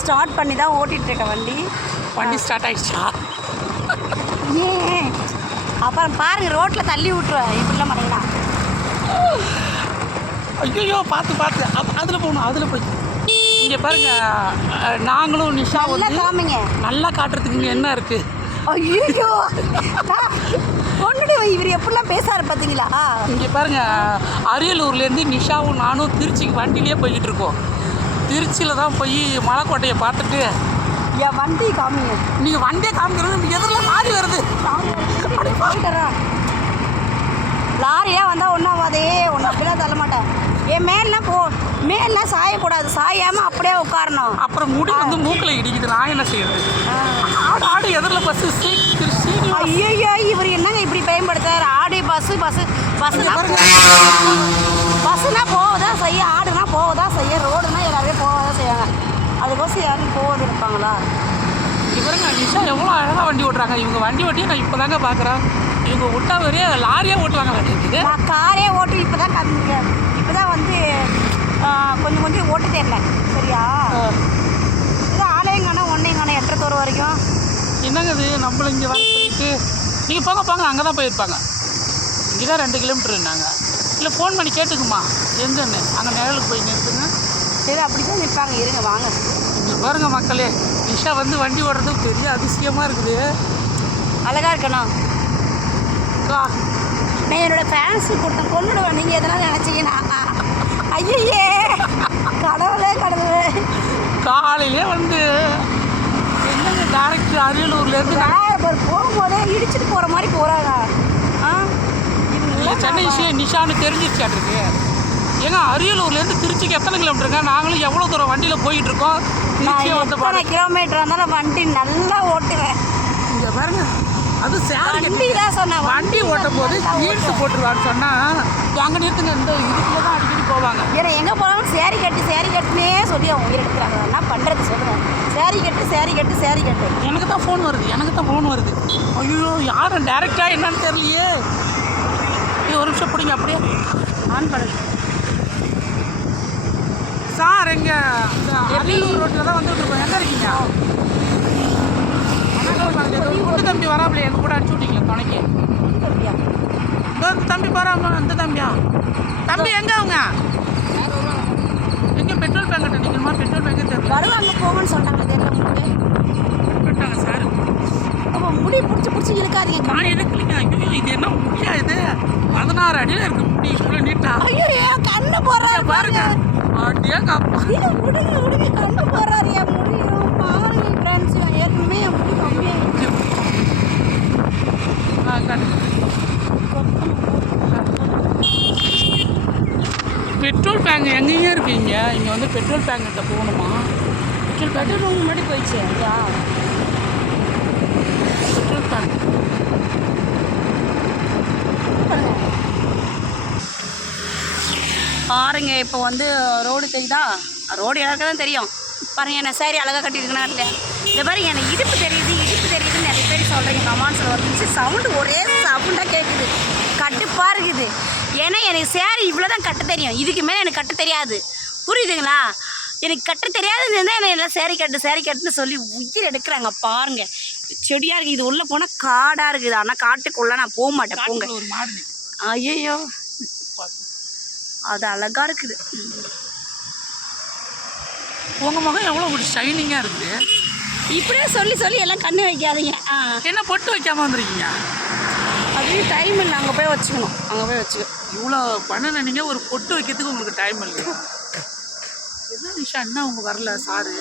Start பண்ணி தான் ஓட்டிகிட்டு இருக்கேன் வண்டி ஸ்டார்ட் ஆகிடுச்சா? ஏன் அப்புறம் பாருங்கள் ரோட்டில் தள்ளி விட்டுருவேன் இப்படிலாம் பண்ணீங்கன்னா. ஐயோ பார்த்து அதில் போகணும், அதில் போய் இங்கே பாருங்கள். நாங்களும் நிஷா வந்து காமிங்க நல்லா காட்டுறதுக்கு இங்கே என்ன இருக்குது? ஐயோ ஒன்றுடு இவர் எப்படிலாம் பேசாரு பார்த்தீங்களா? இங்கே பாருங்கள், அரியலூர்லேருந்து நிஷாவும் நானும் திருச்சிக்கு வண்டியிலே போய்கிட்டு இருக்கோம். திருச்சியில் தான் போய் மலைக்கோட்டையை பார்த்துட்டு என் வண்டி காமிங்க. நீங்கள் வண்டியை காமிக்கிறது எதிரில் லாரி வருது. லாரியாக வந்தால் ஒன்றாவாதே ஒன்று அப்படிலாம் தள்ள மாட்டேன். என் மேலாம் சாயக்கூடாது, சாயாமல் அப்படியே உட்காரணும். அப்புறம் முடி வந்து மூக்கில் இடிக்குது, நான் என்ன செய்யறது? ஆடு எதிரில் பஸ்ஸு. ஐயோ இவர் என்னங்க இப்படி பயன்படுத்தார்? ஆடு பஸ்ஸுனா போவதான் செய்ய, ஆடுனா போவதான் செய்ய, ரோடுனா எல்லாருமே போவதான் செய்யாங்க. அதுக்கோசம் யாரும் போவது இருப்பாங்களா? இவருங்க நிஷா எவ்வளோ அழகாக வண்டி ஓட்டுறாங்க. இவங்க வண்டி ஓட்டியே நான் இப்போ தாங்க பார்க்குறேன். இவங்க விட்டா வரையே லாரியாக ஓட்டுவாங்க. வண்டிக்கு நான் காரே ஓட்டு இப்போ தான் வந்து கொஞ்சம் ஓட்டு தெரியல. சரியா? இது ஆலயங்கானா ஒன்னைங்கானா எட்டரை வரைக்கும் என்னங்க இது நம்மள இங்கே வர சொல்லிட்டு நீங்கள் போங்க அங்கே தான் போயிருப்பாங்க. இங்கே தான் 2 கிலோமீட்டருன்னாங்க. இல்லை ஃபோன் பண்ணி கேட்டுக்குமா எங்கன்னு, அங்கே நிழலுக்கு போய் நிறுத்துங்க. சரி அப்படி தான் நிற்பாங்க. இருங்க வாங்க. இங்கே பாருங்க மக்களே, நிஷா வந்து வண்டி ஓடுறது பெரிய அதிசயமாக இருக்குது. அழகாக இருக்கணும். நான் என்னோட ஃபேன்ஸு கொடுத்தேன் கொண்டுடுவேன். நீங்கள் எதனா நினச்சிங்கன்னா ஐயே கடவுளே காலையிலே வந்து என்னங்க டேரக்டர் அரியலூர்லேருந்து போகும்போதே இடிச்சிட்டு போகிற மாதிரி போகிறாங்க. சென்னை நிஷான்னு தெரிஞ்சிருச்சாட்டுருக்கு. ஏங்க அரியலூர்லேருந்து திருச்சிக்கு எத்தனை கிலோமீட்டருங்க? நாங்களும் எவ்வளோ தூரம் வண்டியில் போயிட்டு இருக்கோம். எத்தனை கிலோமீட்டர் இருந்தாலும் வண்டி நல்லா ஓட்டுவேன். இங்கே பாருங்க, அது வண்டி தான் சொன்னேன். வண்டி ஓட்டும் போது ஜீன்ஸ் போட்டுருவான்னு சொன்னால் அங்கே நிறுத்துங்க. இந்த இதுக்குள்ள தான் அடிக்கடி போவாங்க. ஏன்னா எங்கே போனாலும் சேரீ கட்டுனே சொல்லி அவங்க உயிர் எடுக்கிறாங்க. என்ன பண்ணுறது சொல்லுங்கள்? சேரீ கட்டு. எனக்கு தான் ஃபோன் வருது. ஐயோ யாரும் டேரெக்டாக என்னன்னு தெரியலையே. இது ஒரு நிமிஷம் பிடிங்க, அப்படியே ஆன் பண்ணு சார். எங்கே அரியலூர் ரோட்டில் தான் வந்துட்டு இருக்கோம். எங்கே இருக்கீங்க? குண்டு தம்பி வராமலே எங்கள் கூட அனுப்பிச்சு விட்டீங்களா துணைக்கு? தம்பி வராம அந்த தம்பியா? தம்பி எங்கே அவங்க? எங்கே பெட்ரோல் பேங்க் நிற்கணுமா? பெட்ரோல் பேங்க் தெரியல. வருவாங்க போகணும்னு சொன்னாங்க. கேட்டாங்க சார். அப்போ முடி பிடிச்சி இழுக்காதீங்க. நான் இழுக்கலைங்க. ஐயோ இது என்ன முடியா? இது 16 அடியில் இருக்கு முடி, இவ்வளோ நீட்டா. ஐயோ கண்ணு போடுறாரு பாருங்க. அப்படியே விடுங்க கண்ணு போடுறாரு. என் முடியும் பாருங்க ஃப்ரெண்ட்ஸ். ஏற்கனவே என் முடி கம்மியாக பெட்ரோல் பேங்க் எங்கேயும் இருக்கீங்க? இங்கே வந்து பெட்ரோல் பேங்கிட்ட போகணுமா? பெட்ரோல் ரூம் முன்னாடி போயிடுச்சு. ஐயா பெட்ரோல் பேங்க் பாருங்க. இப்போ வந்து ரோடு தெரியுதா? ரோடு எல்லாருக்கும் தான் தெரியும். பாருங்கள் என்ன சாரி அழகாக கட்டியிருக்கனா இல்லையா? இந்த பாருங்க எனக்கு இடுப்பு தெரியுதுன்னு நிறைய பேர் சொல்கிறீங்க கமெண்ட்ஸில் வந்துச்சு. சவுண்டு ஒரே சவுண்டாக கேட்குது. கட்டுப்பாக இருக்குது. ஏன்னா எனக்கு சேரீ இவ்வளோ தான் கட்ட தெரியும். இதுக்கு மேலே எனக்கு கட்ட தெரியாது. புரியுதுங்களா? எனக்கு கட்ட தெரியாதுன்னு தான் என்ன எல்லாம் சேரீ கட்டுன்னு சொல்லி உயிர் எடுக்கிறாங்க. பாருங்கள் செடியாக இருக்குது. இது உள்ளே போனால் காடாக இருக்குது. ஆனால் காட்டுக்குள்ளே நான் போக மாட்டேன். போங்க. ஐயோ அது அழகாக இருக்குது. உங்கள் முகம் எவ்வளோ ஒரு ஷைனிங்காக இருக்குது. இப்படியே சொல்லி எல்லாம் கண்ணு வைக்காதீங்க. என்ன பொட்டு வைக்காமல் வந்துருக்கீங்க? அதுவே டைம் இல்லை. அங்கே போய் வச்சுக்கணும். இவ்வளோ பண்ண நீங்கள் ஒரு பொட்டு வைக்கிறதுக்கு உங்களுக்கு டைம் இல்லை. என்ன நிஷா என்ன அவங்க வரல சாரு?